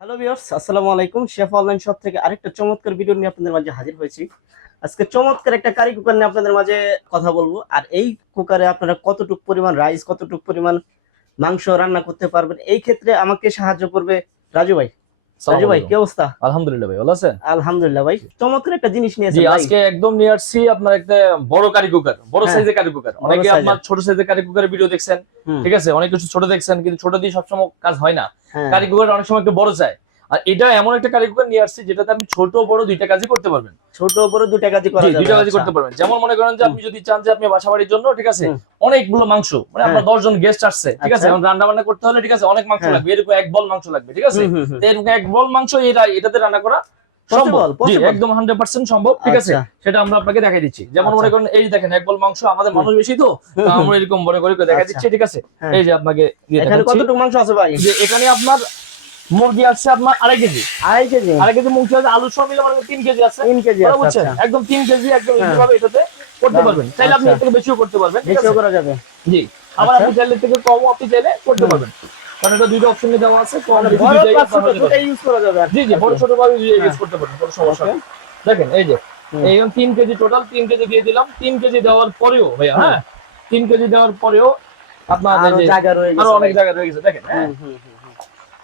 Hello viewers, আসসালামু আলাইকুম। Chef online shop থেকে আরেকটা চমৎকার ভিডিও নিয়ে আপনাদের মাঝে হাজির হয়েছি। আজকে চমৎকার একটা কারি কুকার নিয়ে আপনাদের মাঝে কথা বলবো। আর এই কুকারে আপনারা কতটুকু পরিমাণ রাইস, কতটুকু পরিমাণ মাংস রান্না করতে পারবেন, এই ক্ষেত্রে আমাকে সাহায্য করবে রাজু ভাই। রাজু ভাই, কি অবস্থা? আলহামদুলিল্লাহ ভাই, ভালো আছেন? আলহামদুলিল্লাহ ভাই, চমৎকার একটা জিনিস নিয়েছেন জি, ভাই। আজকে একদম নিয়ে আসছি আপনার একটা বড় কারি কুকার, বড় হ্যাঁ, সাইজের কারি কুকার। বড় অনেকে সাইজের। আপনার ছোট সাইজের কারি কুকারের ভিডিও দেখছেন, হুম, ঠিক আছে, অনেক কিছু ছোট দেখছেন, কিন্তু ছোট দিয়ে সবসময় কাজ হয় না। হ্যাঁ, কারি কুকার অনেক সময় একটু বড় চায়। আর এটা এমন একটা কারি কুকার নিয়ে আসছি যেটাতে আপনি ছোট বড় দুইটা কাজই করতে পারবেন। ছোট বড় দুটা কাজই করা জি, যাবে। দুইটা কাজই আচ্ছা। করতে পারবেন। যেমন মনে করেন যে হুম, আপনি যদি চান যে আপনি বাসা বাড়ির জন্য, ঠিক আছে, হুম, অনেকগুলো মাংস, মানে হ্যাঁ, আপনার 10 জন গেস্ট আসছে, ঠিক আছে, আচ্ছা, এখন রান্না বান্না করতে হলে, ঠিক আছে, অনেক মাংস হ্যাঁ, লাগবে, এরকম এক বল মাংস লাগবে, ঠিক আছে। হুম, হুম, হুম, তো এরকম এক বল মাংস এটাতে রান্না করা সম্ভব। পসিবল, জি, পসিবল। একদম 100% সম্ভব, ঠিক আছে। আচ্ছা, সেটা আমরা আপনাকে দেখাই দিচ্ছি। যেমন আচ্ছা, মনে করেন এই যে দেখেন এক বল মাংস, আমাদের হুম, মানুষ বেশি তো, হুম, তো হুম, আমরা এরকম বড় করে দেখাই আচ্ছা, দিচ্ছি, ঠিক আছে। হ্যাঁ। এই যে আপনাকে দিয়ে এখানে দেখাচ্ছি কতটুকু মাংস আছে ভাই? যে এখানে আপনার মুরগি আছে আপনার 2.5 কেজি। 2.5 কেজি। 2.5 কেজি মুরগি আছে, আলু সব মিলে মানে 3 কেজি আছে। 3 কেজি কথা আছে। বুঝছেন? আচ্ছা, একদম 3 কেজি একদম হ্যাঁ, ইজিভাবে এটাতে করতে বাহ, পারবেন। চাইলে আপনি আচ্ছা, এর থেকে বেশিও করতে পারবেন, ঠিক বেশিও আছে। করা যাবে। জি, আবার আচ্ছা, আপনি চাইলে এর থেকে কমও আপনি চাইলে করতে হুম, পারবেন। কারণ এটা দুইটা অপশনে দেওয়া আছে, কম মানে বেশি বড় দুইটাই প্লাস আপনার ছোট হতে দুটাই পারবে। ইউজ করা যাবে জি, জি, আর বড় কি। ছোট ভাবে হ্যাঁ, ইউজ করতে পারবেন, কোনো সমস্যা ওকে, নেই। দেখেন এই যে হুম, এইরকম 3 কেজি টোটাল 3 কেজি দিয়ে দিলাম। 3 কেজি দেওয়ার পরেও ভাইয়া, হ্যাঁ, হ্যাঁ, 3 কেজি দেওয়ার পরেও আপনার এই আরো যে জায়গা রয়ে আরো গেছে অনেক ভাই। জায়গা রয়ে গেছে, দেখেন, হ্যাঁ। হুম, হুম, হুম, হুম,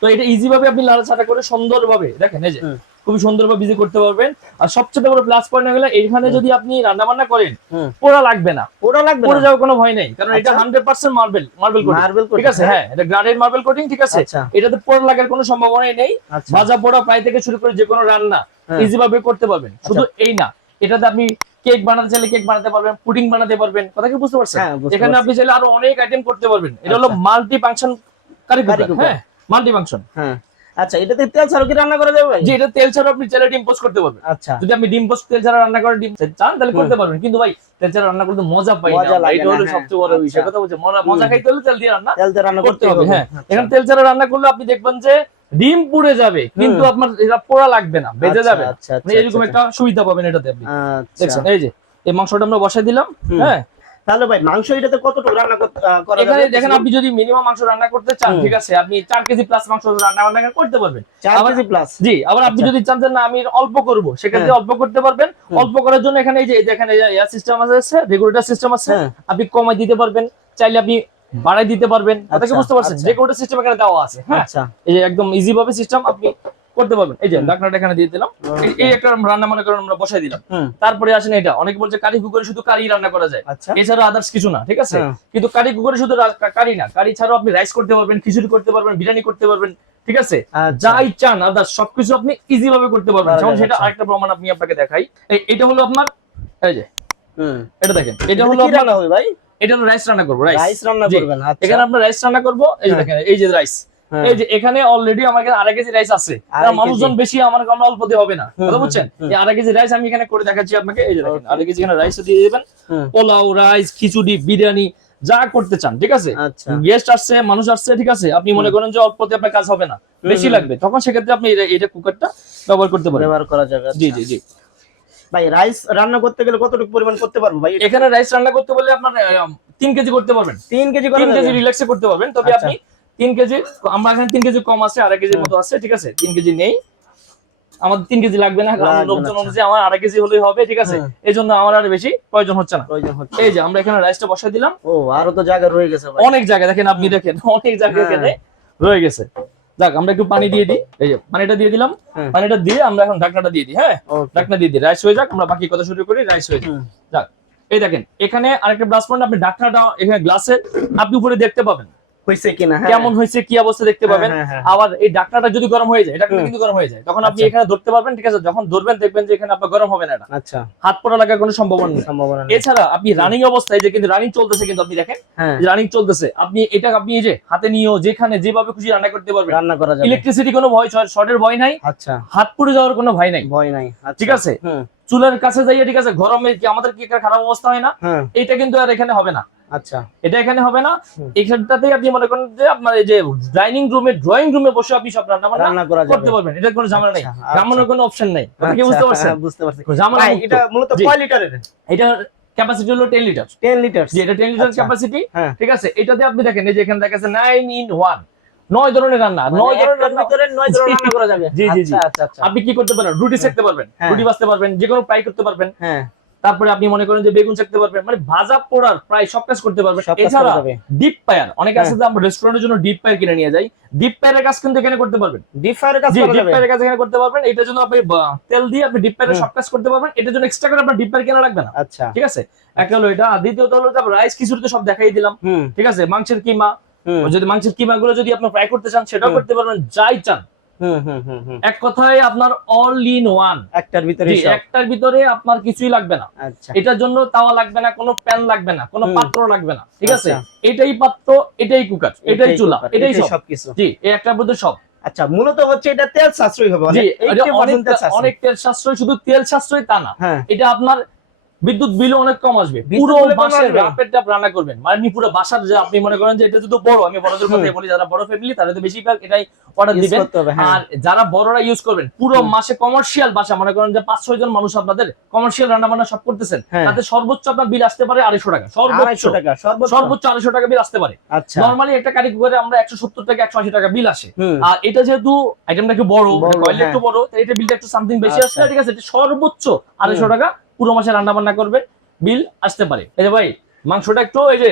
তো এটা ইজি ভাবে আপনি লাড়াচাড়া করে সুন্দরভাবে দেখেন এই যে হুম, খুবই সুন্দরভাবে ইজি করতে পারবেন। আর সবচেয়ে বড় প্লাস পয়েন্ট হলো এখানে হুম, যদি আপনি রান্না বান্না করেন, হুম, পোড়া লাগবে না, ওটা লাগবে পড়ে না। যাওয়ার কোনো ভয় নেই, কারণ এটা আচ্ছা, 100% মার্বেল মার্বেল কোটিং, মার্বেল ঠিক কোটিং, আছে। হ্যাঁ, হ্যাঁ, এটা গ্রানাইট মার্বেল কোটিং, ঠিক আছে। আচ্ছা, এটাতে পোড়া লাগার কোনো সম্ভাবনাই নেই। আচ্ছা, ভাজা পোড়া ফ্রাই থেকে শুরু করে যে কোনো রান্না হ্যাঁ, ইজি ভাবে করতে পারবেন। আচ্ছা, শুধু এই না, এটাতে আপনি কেক বানাতে চাইলে কেক বানাতে পারবেন, পুডিং বানাতে পারবেন, কথা কি বুঝতে পারছেন? হ্যাঁ, বুঝতে এখানে পারছি। আপনি চাইলে আরো অনেক আইটেম করতে পারবেন। এটা হলো আচ্ছা, মাল্টি ফাংশন কারি কারি কুকার, কুকার, হ্যাঁ, মাল্টি ফাংশন। হ্যাঁ, আচ্ছা, এটাতে তেল ছাড়াও কি রান্না করা যাবে ভাই? যে এটা তেল ছাড়া আপনি চাইলে ডিম পোস্ট করতে পারবেন। আচ্ছা, যদি আপনি ডিম পোস্ট তেল ছাড়া রান্না করে ডিম চান তাহলে হুম, করতে পারবেন, কিন্তু ভাই তেল ছাড়া রান্না করতে মজা পাই না মজা আমরা, লাগে এটা না, হলো হ্যাঁ, সবচেয়ে বড় আচ্ছা, বিষয়, কথা বলছে। মজা হুম, খাইতে হলে তেল দিয়ে রান্না তেল দিয়ে রান্না করতে করতেই হবে, হবে। হ্যাঁ। আচ্ছা, এখন তেল ছাড়া রান্না করলে আপনি দেখবেন যে ডিম পুড়ে যাবে, হুম, কিন্তু আপনার এটা পোড়া লাগবে না, বেজে আচ্ছা, যাবে না। আচ্ছা, মানে আচ্ছা, আচ্ছা, এরকম আচ্ছা, একটা সুবিধা পাবেন এটাতে আপনি। আচ্ছা, দেখছেন এই যে এই মাংসটা আমরা বসাই দিলাম, হুম, হ্যাঁ। তাহলে ভাই মাংস এটাতে কতটুকু রান্না করা যাবে এখানে দেখেন পসিবল? আপনি যদি মিনিমাম মাংস রান্না করতে চান, হুম, ঠিক আছে, আপনি 4 কেজি প্লাস মাংস রান্না বান্না করতে পারবেন। 4 আবার কেজি প্লাস। জি, আবার আপনি আচ্ছা, যদি চান যে না আমি অল্প করব, হ্যাঁ, সেক্ষেত্রে অল্প করতে পারবেন। হুম, অল্প করার জন্য এখানে এই যে দেখেন এই যে সিস্টেম আছে, রেগুলেটর সিস্টেম আছে। হ্যাঁ, আপনি কমাই দিতে পারবেন, চাইলে আপনি বাড়াই দিতে পারবেন, কথা কি আচ্ছা, বুঝতে পারছেন? আচ্ছা, রেগুলেটর সিস্টেম এখানে দেওয়া আছে, হ্যাঁ। আচ্ছা, এই যে একদম ইজি ভাবে সিস্টেম আপনি করতে পারবেন। এই যে হুম, ঢাকনাটা এখানে দিয়ে দিলাম। ওকে, এই একটা রান্না মনে করেন আমরা বসাই দিলাম। হুম, তারপরে আসেন এটা অনেকে বলছে কারি কুকারে শুধু কারি রান্না করা যায়, আচ্ছা, এছাড়া আদার্স কিছু না, ঠিক আছে। হ্যাঁ, কিন্তু কারি কুকারে শুধু কারি না, কারি ছাড়াও আপনি রাইস করতে পারবেন, খিচুড়ি করতে পারবেন, বিরিয়ানি করতে পারবেন, ঠিক আছে। আচ্ছা, যা ইচ্ছান আদার্স সবকিছু আপনি ইজি ভাবে করতে পারবেন। করা যেমন যাবে, সেটা আচ্ছা, আরেকটা প্রমাণ আপনি আপনাকে দেখাই। এটা হলো আপনার এই যে হুম, এটা দেখেন, এটা এটাতে হলো কি আপনার রান্না হবে ভাই? এটা হলো রাইস রান্না করবো, রাইস। রাইস রান্না জি, করবেন, আচ্ছা, এখানে আপনার রাইস রান্না করবো। এই যে হ্যাঁ, দেখেন এই যে রাইস, হ্যাঁ, এই যে এখানে অলরেডি আমার এখানে 2.5 কেজি রাইস আছে। কারণ 2.5 কেজি, মানুষজন বেশি, আমার আমরা অল্প দিয়ে হবে না, হুম, কথা হুম, বুঝছেন। হুম, এই 2.5 কেজি রাইস আমি এখানে করে দেখাচ্ছি আপনাকে। এই যে দেখেন ওকে, 2.5 কেজি এখানে রাইস দিয়ে দিবেন। হুম, পোলাও, রাইস, খিচুড়ি, বিরিয়ানি যা করতে চান, ঠিক আছে। আচ্ছা, গেস্ট আসছে, মানুষ আসছে, ঠিক আছে, আপনি মনে হুম, করেন যে অল্পতে আপনার কাজ হবে না, হুম, বেশি হুম, লাগবে, তখন সেক্ষেত্রে আপনি এটা কুকারটা ব্যবহার করতে পারেন। ব্যবহার করা যাবে, জি, আচ্ছা। জি, জি। ভাই রাইস রান্না করতে গেলে কতটুকু পরিমাণ করতে পারবো ভাই এটা? এখানে রাইস রান্না করতে বললে আপনার 3 কেজি করতে পারবেন। 3 কেজি করা 3 যাবে? কেজি রিল্যাক্সে করতে পারবেন, তবে আচ্ছা, আপনি 3 কেজি, আমরা এখানে 3 কেজি কম আছে, 2.5 কেজির হুম, মতো আছে, ঠিক আছে। 3 কেজি নেই, আমাদের 3 কেজি লাগবে না, কারণ লাগবে না, লোকজন আচ্ছা, অনুযায়ী আমার 2.5 কেজি হলেই হবে, ঠিক আছে। হুম, এই জন্য আমার আর বেশি প্রয়োজন হচ্ছে না। প্রয়োজন হচ্ছে এই না। যে আমরা এখানে রাইসটা বসাই দিলাম। ও, আরো তো জায়গা রয়ে গেছে ভাই। অনেক জায়গা দেখেন, আপনি হুম, দেখেন অনেক জায়গা হ্যাঁ, এখানে রয়ে গেছে। যাক, আমরা একটু পানি দিয়ে দিই। এই যে পানিটা দিয়ে দিলাম। হ্যাঁ, পানিটা দিয়ে আমরা এখন ঢাকনাটা দিয়ে দিই, হ্যাঁ। ওকে, ঢাকনা দিয়ে দিই, রাইস হয়ে যাক, আমরা বাকি কথা শুরু করি, রাইস হয়ে যাক। হুম, যাক, এই দেখেন এখানে আরেকটা প্লাস পয়েন্ট, আপনি ঢাকনাটা এখানে গ্লাসের আপনি উপরে দেখতে পাবেন হইছে কিনা, হ্যাঁ, কেমন হয়েছে, কি অবস্থা দেখতে হ্যাঁ, পাবেন। হ্যাঁ, হ্যাঁ, আবার এই ঢাকনাটা যদি গরম হয়ে যায়, ঢাকনাটা হুম, কিন্তু গরম হয়ে যায়, তখন আপনি আচ্ছা, এখানে ধরতে পারবেন, ঠিক আছে। যখন ধরবেন দেখবেন যে এখানে আপনার গরম হবে না, এটা আচ্ছা, হাত পোড়া লাগার কোনো সম্ভাবনা নেই। সম্ভাবনা নেই, এছাড়া আপনি রানিং অবস্থায়, যে কিন্তু রানিং চলতেছে, কিন্তু আপনি দেখেন হ্যাঁ, রানিং চলতেছে, আপনি এটা আপনি এই যে হাতে নিয়েও যেখানে যেভাবে খুশি রান্না করতে পারবেন। রান্না করা যাবে, ইলেকট্রিসিটি কোনো ভয়, শর্টের ভয় নাই, আচ্ছা, হাত পুড়ে যাওয়ার কোনো ভয় নাই, ভয় নাই, আচ্ছা, ঠিক আছে। হুম, চুলার কাছে যাইয়ে, ঠিক আছে, গরমে কি আমাদের কি একটা খারাপ অবস্থা হয় না, হ্যাঁ, এটা কিন্তু আর এখানে হবে না, আচ্ছা, এটা এখানে হবে না। হুম, এখানটাতেই আপনি মনে করেন যে আপনার এই যে ডাইনিং রুমে, ড্রয়িং রুমে বসে আপনি সব রান্না বান্না রান্না করা যাবে, করতে পারবেন, এটা কোনো ঝামেলা নেই, আচ্ছা, আচ্ছা, ঘামানোর কোনো অপশন নাই, কথা কি আচ্ছা, বুঝতে পারছেন? হ্যাঁ, বুঝতে পারছি ঝামেলা ভাই। মুক্ত। এটা মূলত জি, কয় লিটারের? এটা ক্যাপাসিটি হলো 10 লিটার। 10 লিটার, জি, এটা 10 লিটার আচ্ছা, ক্যাপাসিটি, হ্যাঁ, ঠিক আছে। এটাতে আপনি দেখেন এই যে এখানে দেখাচ্ছে 9 in 1, 9 ধরনের রান্না, 9 ধরনের একটার রান্না ভিতরে 9 ধরনের রান্না করা যাবে। জি জি জি। আচ্ছা আচ্ছা আচ্ছা। আপনি কি করতে পারেন, রুটি সেকতে পারবেন, হ্যাঁ। রুটি ভাজতে পারবেন, যে কোনো ফ্রাই করতে পারবেন, হ্যাঁ তারপরে আপনি মনে করেন যে বেগুন সেকতে পারবেন, মানে ভাজা পোড়ার প্রায় সব কাজ করতে পারবেন। সব কাজ করা এছাড়া যাবে। ডিপ ফায়ার, অনেকে হ্যাঁ। আছে যে আমরা রেস্টুরেন্টের জন্য ডিপ ফায়ার কিনে নিয়ে যাই, ডিপ ফায়ারের কাজ কিন্তু এখানে করতে পারবেন। ডিপ ফ্রাইয়ের কাজ জি, করা ডিপ যাবে। ফায়ারের কাজ এখানে করতে পারবেন। এটার জন্য আপনি তেল দিয়ে আপনি ডিপ ফায়ারের হুম। সব কাজ করতে পারবেন। এটার জন্য এক্সট্রা করে আপনার ডিপ ফায়ার কেনা লাগবে না। আচ্ছা। ঠিক আছে, একটা হলো এটা। আর দ্বিতীয়ত হলো যে রাইস খিচুড়ি তো সব দেখাই দিলাম। হুম ঠিক আছে, মাংসের কিমা, হুম যদি মাংসের কিমা গুলো যদি আপনি ফ্রাই করতে চান সেটাও হুম। করতে পারবেন, যাই চান। হুম হুম হুম হুম। এক কথায় আপনার অল ইন ওয়ান। একটার ভিতরে জি, সব। একটার ভিতরে আপনার কিছুই লাগবে না। আচ্ছা। এটার জন্য তাওয়া লাগবে না, কোনো প্যান লাগবে না, কোনো হুম। পাত্র লাগবে না। ঠিক আছে, আচ্ছা। এটাই পাত্র, এটাই কুকার, এটাই চুলা, কুকার, এটাই সব। সবকিছু। জি, এই একটার মধ্যে সব। আচ্ছা, মূলত হচ্ছে এটা তেল সাশ্রয়ী হবে জি, অনেক। এটা 80% তেল সাশ্রয়ী। অনেক তেল সাশ্রয়, শুধু তেল সাশ্রয় তা না, হ্যাঁ। এটা আপনার বিদ্যুৎ বিলও অনেক কম আসবে। বিদ্যুৎ পুরো বিলও কম মাসের আসবে? রাতেরটা রান্না করবেন, মানে পুরো বাসার, যে আপনি মনে করেন যে এটা যদি বড়, আমি বড়দের হুম। কথা বলি, যারা বড় ফ্যামিলি তারা তো বেশিরভাগ এটাই অর্ডার Use দিবেন। করতে হবে, হ্যাঁ। আর যারা বড়রা ইউজ করবেন, পুরো হুম। মাসে কমার্শিয়াল বাসা, মনে করেন যে 5-6 জন মানুষ আপনাদের কমার্শিয়াল রান্না বান্না সব করতেছেন, হ্যাঁ। তাতে সর্বোচ্চ আপনার বিল আসতে পারে 250 টাকা। 250 টাকা সর্বোচ্চ। সর্বোচ্চ 250 টাকা বিল আসতে পারে। আচ্ছা। নরমালি একটা কারি কুকারে আমরা 170 থেকে 180 টাকা বিল আসে। হুম। আর এটা যেহেতু আইটেমটা একটু বড়, বড়, কয়েল একটু হ্যাঁ। বড়, তাই এটা বিলটা একটু সামথিং বেশি আচ্ছা। আসছে। ঠিক আছে, এটা সর্বোচ্চ 250 টাকা পুরো মাসে রান্না বান্না করবে, বিল আসতে পারে। এই যে ভাই, মাংসটা একটু এই যে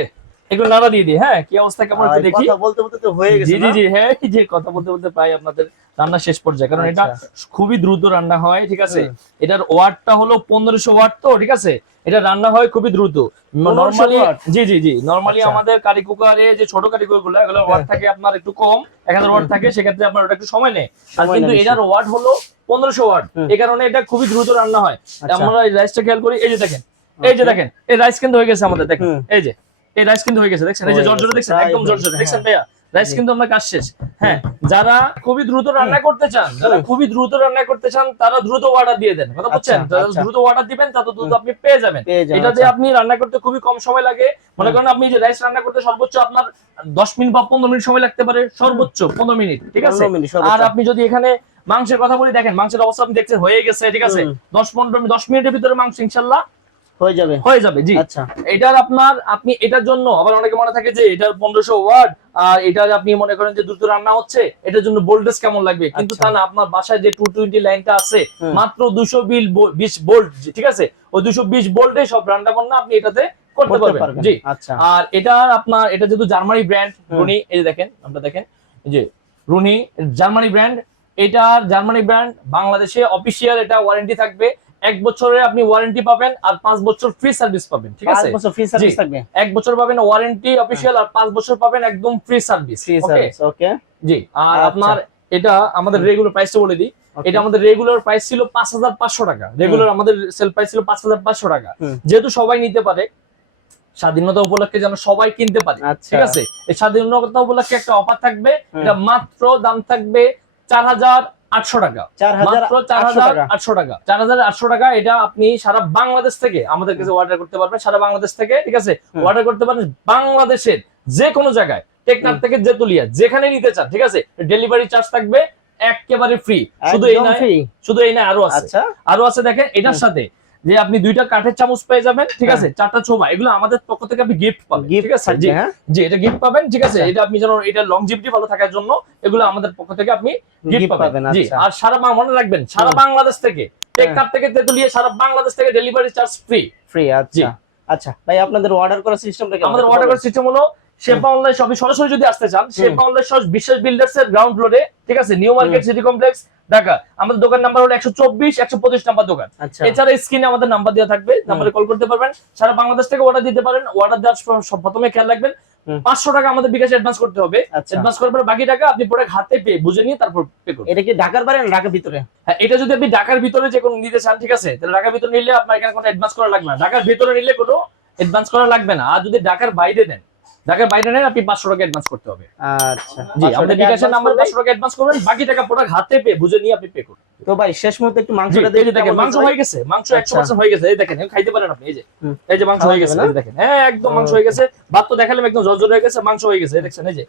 একটু নাড়া দিয়ে দিই। হ্যাঁ, কি অবস্থা কেমন একটু দেখি। কথা বলতে বলতে তো হয়ে গেছে জি জি না? জি, হ্যাঁ, এই যে কথা বলতে বলতে প্রায় আপনাদের রান্না শেষ পর্যায়ে, কারণ এটা আচ্ছা। খুবই দ্রুত রান্না হয়। ঠিক আছে, হুম। এটার ওয়াটটা হলো 1500 ওয়াট, তো ঠিক আছে, এটা রান্না হয় খুবই দ্রুত। 1500 নরমালি ওয়াট? জি জি জি, নরমালি আচ্ছা। আমাদের কারি কুকারে যে ছোট কারি কুকার গুলো, এগুলোর ওয়াট থাকে আপনার একটু কম, 1000 ওয়াট থাকে, সেক্ষেত্রে আপনার ওটা একটু সময় নেয়। আর সময় কিন্তু নেয় বেশি। এটার ওয়াট হলো 1500 ওয়াট, হুম। এই কারণে এটা খুবই দ্রুত রান্না হয়। আচ্ছা। আমরা এই রাইসটা খেয়াল করি, এই যে দেখেন, এই যে Okay. দেখেন, এই রাইস কিন্তু হয়ে গেছে আমাদের, দেখেন হুম। এই যে, এই রাইস কিন্তু হয়ে গেছে, দেখছেন এই যে হয়ে জর্জরে, গেছে, দেখছেন প্রায় একদম হয়ে জর্জরে, গেছে, দেখছেন হ্যাঁ। ভাইয়া, রাইস জি। কিন্তু আমরা কাজ শেষ। হ্যাঁ, যারা খুবই দ্রুত রান্না করতে চান, যারা হুম। খুবই দ্রুত রান্না করতে চান, তারা দ্রুত অর্ডার দিয়ে দেন, কথা বুঝছেন? আচ্ছা, যারা আচ্ছা। দ্রুত অর্ডার দিবেন তত দ্রুত হুম। আপনি পেয়ে যাবেন। পেয়ে যাবেন, এটাতে আচ্ছা। আপনি রান্না করতে খুবই কম সময় লাগে। মনে হুম। করেন আপনি যে রাইস রান্না করতে সর্বোচ্চ আপনার 10 মিনিট বা 15 মিনিট সময় লাগতে পারে, সর্বোচ্চ 15 মিনিট। ঠিক আছে, 15 মিনিট সর্বোচ্চ। আর আপনি যদি এখানে মাংসের কথা বলি, দেখেন মাংসের অবস্থা আপনি দেখছেন হয়ে গেছে। ঠিক আছে, হুম। 10 মিনিটের ভিতরে মাংস ইনশাল্লাহ হয়ে যাবে। হয়ে যাবে। জি, আচ্ছা। এটার আপনার, আপনি এটার জন্য আবার অনেকে মনে থাকে যে এটার 1500 ওয়াট, আর এটা আপনি মনে করেন যে দ্রুত রান্না হচ্ছে, এটার জন্য ভোল্টেজ কেমন লাগবে, কিন্তু আচ্ছা। তা না। আপনার বাসায় যে 220 লাইনটা আছে, হুম। মাত্র 220 ভোল্ট, ঠিক আছে, ওই 220 ভোল্টে সব রান্না বান্না আপনি এটাতে করতে করতে পারবেন। পারবেন। জি, আচ্ছা। আর এটা আপনার, এটা যেহেতু জার্মানি ব্র্যান্ড, হুম। রুনি, এই যে দেখেন, আপনারা দেখেন, এই যে রুনি জার্মানি ব্র্যান্ড, এটা জার্মানি ব্র্যান্ড, বাংলাদেশে অফিসিয়াল এটা ওয়ারেন্টি থাকবে। 1 বছরের আপনি ওয়ারেন্টি পাবেন, আর 5 বছর ফ্রি সার্ভিস পাবেন। ঠিক 5 আছে, বছর ফ্রি সার্ভিস থাকবে। 1 বছর পাবেন ওয়ারেন্টি অফিসিয়াল, আর 5 বছর পাবেন একদম ফ্রি সার্ভিস। ফ্রি সার্ভিস, ওকে। জি, আর আচ্ছা। আপনার এটা আমাদের রেগুলার প্রাইসটা বলে দিই। Okay. এটা আমাদের রেগুলার প্রাইস ছিল 5500 টাকা, রেগুলার আমাদের সেল প্রাইস ছিল 5500 টাকা। হুম। যেহেতু সবাই নিতে পারে, স্বাধীনতা উপলক্ষে যেন সবাই কিনতে পারে। আচ্ছা। ঠিক আছে, এই স্বাধীনতা উপলক্ষে একটা অফার থাকবে। হুম। এটা মাত্র দাম থাকবে 4800 টাকা, 4800 টাকা। 4800 টাকা, 4800 টাকা। এটা আপনি সারা বাংলাদেশ থেকে আমাদের কাছে অর্ডার করতে পারবেন, সারা বাংলাদেশ থেকে। ঠিক আছে, হুম। অর্ডার করতে পারেন বাংলাদেশের যে কোনো জায়গায়, টেকনাফ থেকে জেতুলিয়া, যেখানে নিতে চান। ঠিক আছে, ডেলিভারি চার্জ থাকবে একেবারে ফ্রি। শুধু এই একদম নয়, ফ্রি। শুধু এই নয়, আরো আছে, আচ্ছা। আরো আছে। দেখেন এটার সাথে যে আপনি 2টা কাঠের চামচ পেয়ে যাবেন। ঠিক আছে, 4টা ছোবা, এগুলো আমাদের পক্ষ থেকে আপনি গিফট পাবেন। গিফট ঠিক আছে, থাকবে, জি হ্যাঁ। জি, এটা গিফট পাবেন। ঠিক আছে, আচ্ছা। এটা আপনি যেন এটা লংজিভিটি ভালো থাকার জন্য এগুলো আমাদের পক্ষ থেকে আপনি গিফট গিফট পাবেন। পাবেন, জি, আচ্ছা। আর সারা মনে রাখবেন, সারা বাংলাদেশ থেকে, টেকনাফ থেকে তেতুলিয়া, সারা বাংলাদেশ থেকে ডেলিভারি চার্জ ফ্রি। ফ্রি, আচ্ছা। আচ্ছা ভাই, আপনাদের অর্ডার করার সিস্টেমটা কি? আমাদের অর্ডার করার সিস্টেম হলো, শেফা অনলাইন শপে সরাসরি যদি আসতে চান, শেফা অনলাইন শপ বিশ্বাস বিল্ডার্স এর গ্রাউন্ড ফ্লোরে, ঠিক আছে, new market city complex, Dhaka. আমাদের দোকান নাম্বার হলো 124 125 নাম্বার দোকান। আচ্ছা। এছাড়া স্ক্রিনে আমাদের নাম্বার দেওয়া থাকবে, নাম্বারে কল করতে পারবেন। সারা বাংলাদেশ থেকে অর্ডার দিতে পারেন। অর্ডার দেওয়ার প্রথমে খেয়াল রাখবেন 500 টাকা আমাদের বিকাশে অ্যাডভান্স করতে হবে। আচ্ছা। অ্যাডভান্স করার পর বাকি টাকা আপনি প্রোডাক্ট হাতে পেয়ে বুঝে নিয়ে তারপর পে করুন। এটা কি ঢাকার বাইরে না ঢাকার ভিতরে? হ্যাঁ, এটা যদি আপনি ঢাকার ভিতরে যে কোনো নিতে চান, ঠিক আছে, তাহলে ঢাকার ভিতরে নিলে আপনার এখানে কোনো অ্যাডভান্স করা লাগবে না। ঢাকার ভিতরে নিলে কোনো অ্যাডভান্স করা লাগবে না। আর যদি ঢাকার বাইরে নেন, ঢাকার বাইরে নেন, আপনি 500 টাকা অ্যাডভান্স করতে হবে। আচ্ছা। জি, আমাদের বিকাশের নাম্বার 500 টাকা অ্যাডভান্স করবেন, বাকি টাকা প্রোডাক্ট হাতে পেয়ে বুঝে নিয়ে আপনি পে করুন। তো ভাই শেষ মুহূর্তে একটু জি, মাংসটা এই যে দেখে দেখেন মাংস হয়ে গেছে, মাংস 100% হয়ে গেছে। এই দেখেন, খাইতে পারেন আপনি। এই যে এই যে মাংস হয়ে গেছে, এই দেখেন, হ্যাঁ একদম মাংস হয়ে গেছে। ভাত তো দেখালাম একদম জর্জর হয়ে গেছে, মাংস হয়ে গেছে। এই দেখছেন, এই যে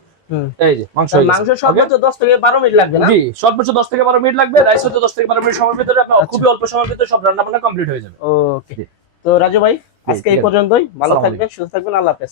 এই যে মাংস হয়ে গেছে। মাংস সর্বোচ্চ 10 থেকে 12 মিনিট লাগবে না? জি, সর্বোচ্চ 10 থেকে 12 মিনিট লাগবে। রাইস হতে 10 থেকে 12 মিনিট সময়ের ভিতরে আপনার খুবই অল্প সময়ের ভিতরে সব রান্না বান্না কমপ্লিট হয়ে যাবে। ওকে। তো রাজু ভাই, আজকে এই পর্যন্তই। ভালো থাকবেন, সুস্থ থাকবেন, আল্লাহ হাফেজ।